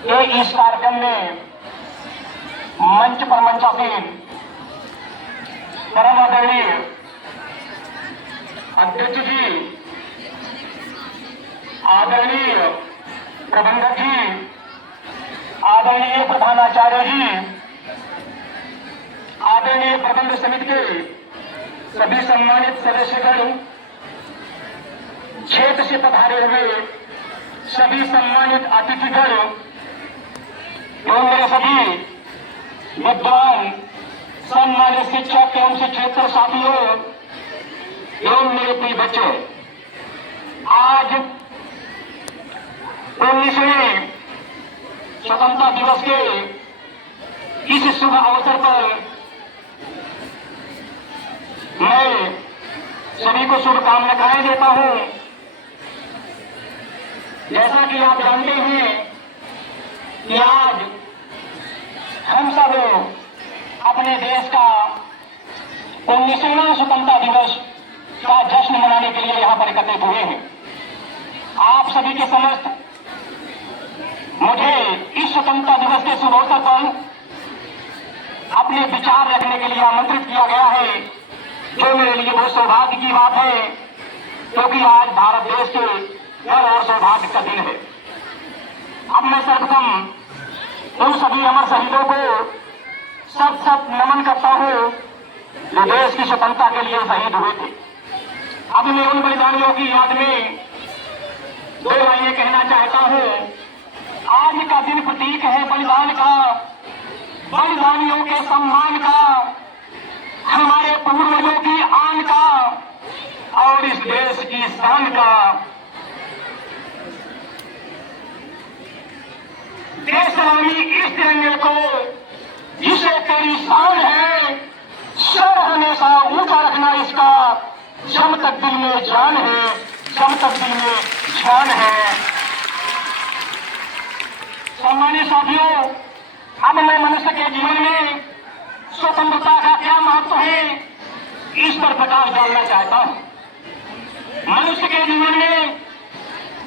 ये इस कार्यक्रम में मंच पर मंचासीन परम आदरणीय अध्यक्ष जी, आदरणीय प्रबंधक जी, आदरणीय प्रधानाचार्य जी, आदरणीय प्रबंध समिति के सभी सम्मानित सदस्यगण, क्षेत्र से पधारे हुए सभी सम्मानित अतिथिगण एवं मेरे सभी विद्वान सम्मानित शिक्षक एवं शिक्षकेतर साथियों एवं मेरे प्रिय बच्चों, आज 19वें स्वतंत्रता दिवस के इस शुभ अवसर पर मैं सभी को शुभकामनाएं देता हूं। जैसा कि आप जानते हैं कि आज हम सब अपने देश का 19वां स्वतंत्रता दिवस का जश्न मनाने के लिए यहां पर एकत्रित हुए हैं। आप सभी के समस्त मुझे इस स्वतंत्रता दिवस के शुभ अवसर पर अपने विचार रखने के लिए आमंत्रित किया गया है, जो मेरे लिए बहुत सौभाग्य की बात है, क्योंकि आज भारत देश के गर्व और सौभाग्य का दिन है। अब मैं सर्वप्रथम उन सभी अमर शहीदों को सब नमन करता हूं जो देश की स्वतंत्रता के लिए शहीद हुए थे। अब मैं उन बलिदानियों की याद में दो लाइनें कहना चाहता हूं। आज का दिन प्रतीक है बलिदान का, बलिदानियों के सम्मान का, हमारे पूर्वजों की आन का और इस देश की शान का। देश सलामी इस तिरंगे को जिसे तेरी शान है, सर हमेशा ऊंचा रखना इसका, जब तक दिल में जान है, जब तक दिल में जान है। सम्मानित साथियों, अब मैं मनुष्य के जीवन में स्वतंत्रता का क्या महत्व है, इस पर प्रकाश डालना चाहता हूं। मनुष्य के जीवन में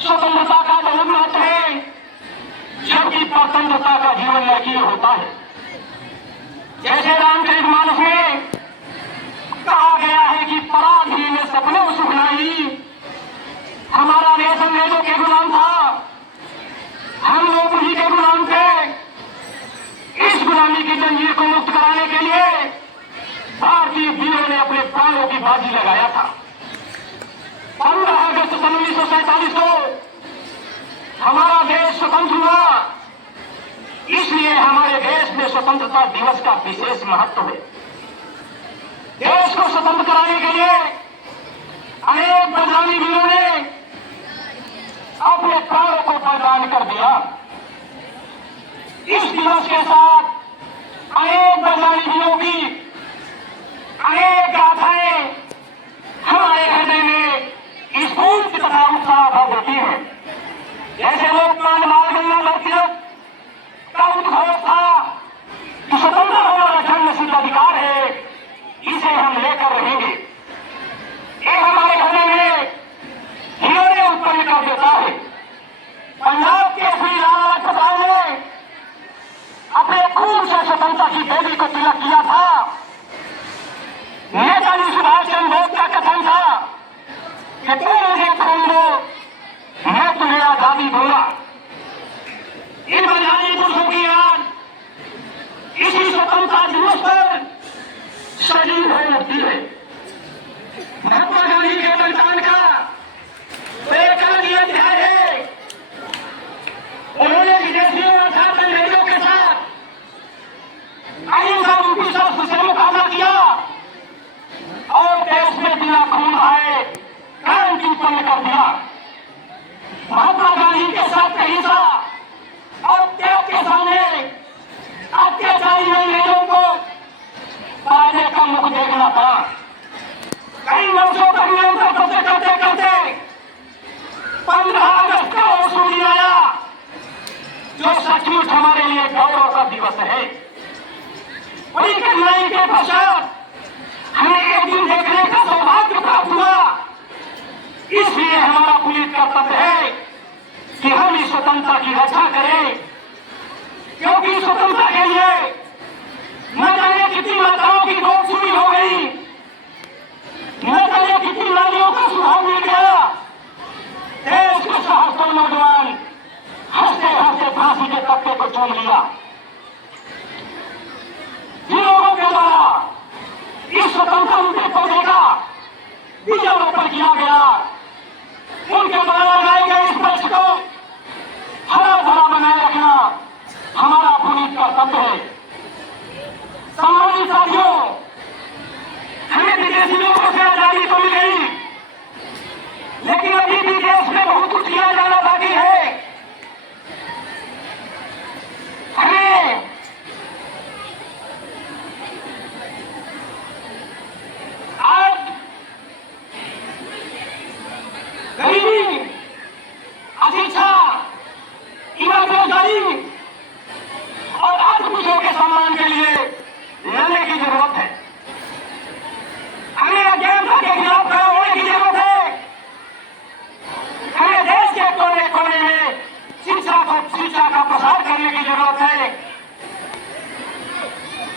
स्वतंत्रता का बहुत महत्व है, जबकि परतंत्रता का जीवन निर्जीव होता है। जैसे रामचरितमानस में कहा गया है कि पराधीन ने सपनों सुखनाई, हमारा देश अंग्रेजों के गुलाम था, हम लोग उन्हीं के गुलाम थे। इस गुलामी की जंजीर को मुक्त कराने के लिए भारतीय वीरों ने अपने प्राणों की बाजी लगाया था। 15 अगस्त 1947 को हमारा देश स्वतंत्र हुआ, इसलिए हमारे देश में स्वतंत्रता दिवस का विशेष महत्व है। देश को स्वतंत्र कराने के लिए अनेक बलिदानी वीरों ने अपने प्राणों को बलिदान कर दिया। इस दिवस के साथ अनेक बलिदानी वीरों की अनेक गाथाएं हमारे हृदय में स्फूर्ति तथा उत्साह भर देती है। जैसे लोकमान्य बाल गंगाधर तिलक का उद्घोष था कि स्वतंत्र हमारा जन्मसिद्ध अधिकार है, इसे हम लेकर रहेंगे। ये हमारे हृदय में हिलोरे उत्पन्न कर देता है। पंजाब के श्री लाला प्रसाद ने अपने खून से स्वतंत्रता की देवी को तिलक किया था। नेताजी सुभाष चंद्र बोस का कथन था कि तुम मुझे खून दो, मैं तुम्हें आजादी दूंगा। इन बलिदानी पुरुषों की याद इसी स्वतंत्रता दिवस पर सजीव हो उठती है। महात्मा गांधी के बलिदान का एक अलग ही अध्याय है। उन्होंने विदेशियों अर्थात अंग्रेजों के साथ अहिंसा रूपी शस्त्र से मुकाबला किया और देश में बिना खून आए क्रांति उत्पन्न कर दिया। महात्मा गांधी के साथ अहिंसा और त्याग के सामने अत्याचारी अंग्रेजों को पराजय का मुख देखना पड़ा। कई वर्षों तक निरंतर प्रत्यय करते करते 15 अगस्त का वसूली आया, जो सचमुच हमारे लिए गौरव का दिवस है। बड़ी कठिनाई के पश्चात हमें एक दिन देखने का सौभाग्य प्राप्त हुआ। इसलिए हमारा पुनीत कर्तव्य है कि हम इस स्वतंत्रता की रक्षा करें, क्योंकि स्वतंत्रता के लिए न जाने कितनी माताओं की गोद चूरी हो गई, न जाने कितनी नारियों का सुहाग मिल गया। देश के 77 नौजवान हंसते हंसते फांसी के तख्ते को चूम लिया। जिन लोगों के द्वारा इस स्वतंत्रता को देखा बीजारोपण किया गया, उनके द्वारा लगाए गए इस पक्ष को हरा भरा बनाए रखना हमारा पुनीत कर्तव्य है। सम्मानित साथियों, हमें विदेशी लोगों से आजादी तो मिल गई, लेकिन अभी भी देश में बहुत कुछ किया जाना बाकी है। हमें आज गरीबी, अशिक्षा, युवा बेरोजगारी और अल्पसंख्यकों के सम्मान के लिए लड़ने की जरूरत है। हमें अज्ञानता के खिलाफ खड़ा होने की जरूरत है। हमें देश के कोने कोने में शिक्षा का प्रसार करने की जरूरत है।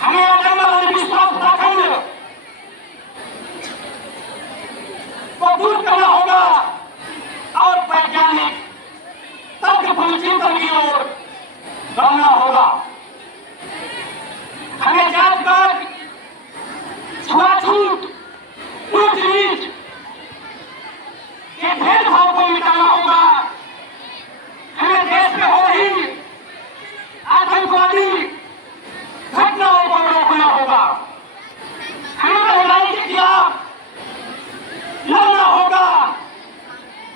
हमें अंधविश्वास पाखंड को दूर करना होगा और वैज्ञानिक तर्कपूर्ण चिंतन की ओर बढ़ना होगा। हमें जातिवाद, छुआछूत, ऊंच नीच के भेदभाव को मिटाना होगा। हमें देश में हो रही आतंकवादी घटनाओं को रोकना होगा। हमें महंगाई के खिलाफ लड़ना होगा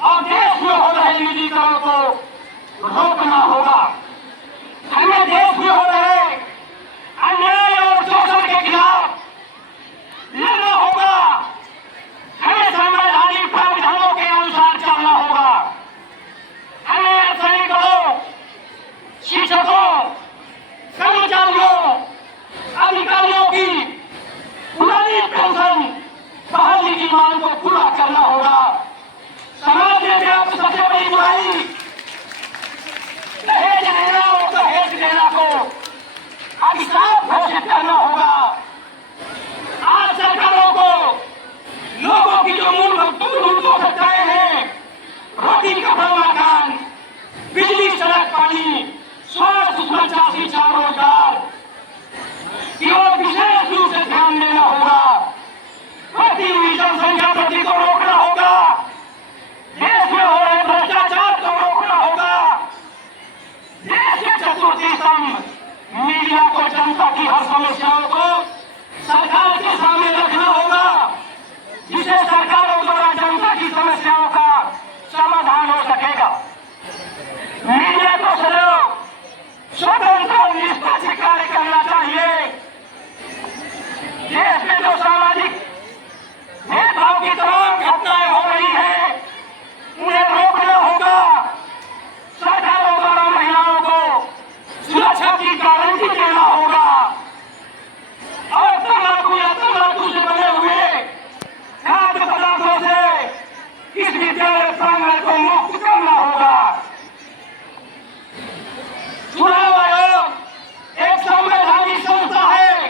और देश में हो रहे निजीकरण को रोकना होगा। हमें देश में हो रहे अन्याय और शोषण के खिलाफ लड़ना होगा। हमें संवैधानिक प्रावधानों के अनुसार चलना होगा। हमें सैनिकों, शिक्षकों, कर्मचारियों, अधिकारियों की पुरानी पेंशन बहाली की मांग को पूरा करना होगा। समाज में व्याप्त सबसे बड़ी बुराई दहेज लेना और दहेज लेना को अभिशाप घोषित करना होगा। आज सरकारों को लोगों की जो मूलभूत आवश्यकताएं हैं, रोटी, कपड़ा, मकान, बिजली, सड़क, पानी, स्वास्थ्य, सुरक्षा, शिक्षा, रोजगार की ओर विशेष रूप से ध्यान देना होगा। बढ़ती हुई जनसंख्या वृद्धि को रोकना होगा। देश में हो रहे भ्रष्टाचार को रोकना होगा। देश के चतुर्थी स्तंभ मीडिया को जनता की हर समस्याओं को सरकार के सामने रखना होगा, जिससे सरकारों द्वारा जनता की समस्याओं का समाधान हो सकेगा। मीडिया को सदैव स्वतंत्र और निष्पक्ष कार्य करना चाहिए। देश में जो सामाजिक भेदभाव की तमाम घटनाएं हो रही हैं, उन्हें रोकना होगा। सरकारों द्वारा महिलाओं को सुरक्षा की गारंटी देना होगा और तंबाकू या तंबाकू से बने हुए खाद्य पदार्थों से इस विद्यालय प्रांगण को मुक्त करना होगा। चुनाव आयोग एक संवैधानिक संस्था है,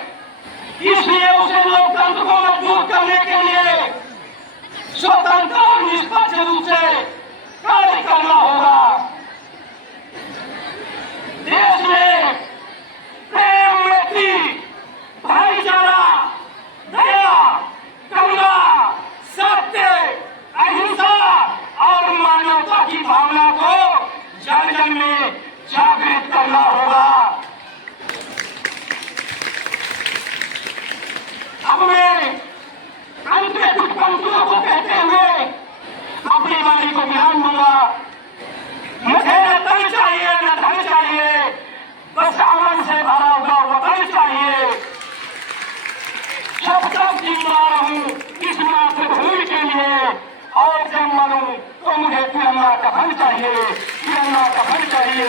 इसलिए उसे लोकतंत्र को मजबूत करने के लिए स्वतंत्र और निष्पक्ष रूप से कार्य करना होगा। देश में प्रेम, मैत्री, भाईचारा, दया, करुणा, सत्य, अहिंसा और मानवता की भावना को जन जन में जागृत करना होगा। अब मैं अंत में कुछ पंक्तियों को कहते हुए अपनी वाणी को विराम दूंगा। मुझे न तन चाहिए न धन चाहिए, बस अमन से भरा हुआ वतन चाहिए। जब तक जिंदा रहूं इस मातृभूमि के लिए और जब मरूं तो मुझे तिरंगा कफन चाहिए, तिरंगा कफन चाहिए।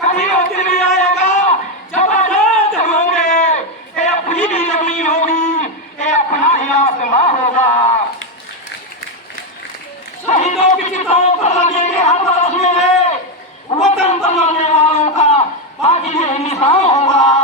कभी वो दिन आएगा जब आजाद होंगे, ये अपनी भी जमीन होगी, ये अपना ही आसमां होगा। शहीदों की चिताओं पर लगेंगे हर बरस मेले, वतन बनाने वालों का बाकी यही निशान होगा।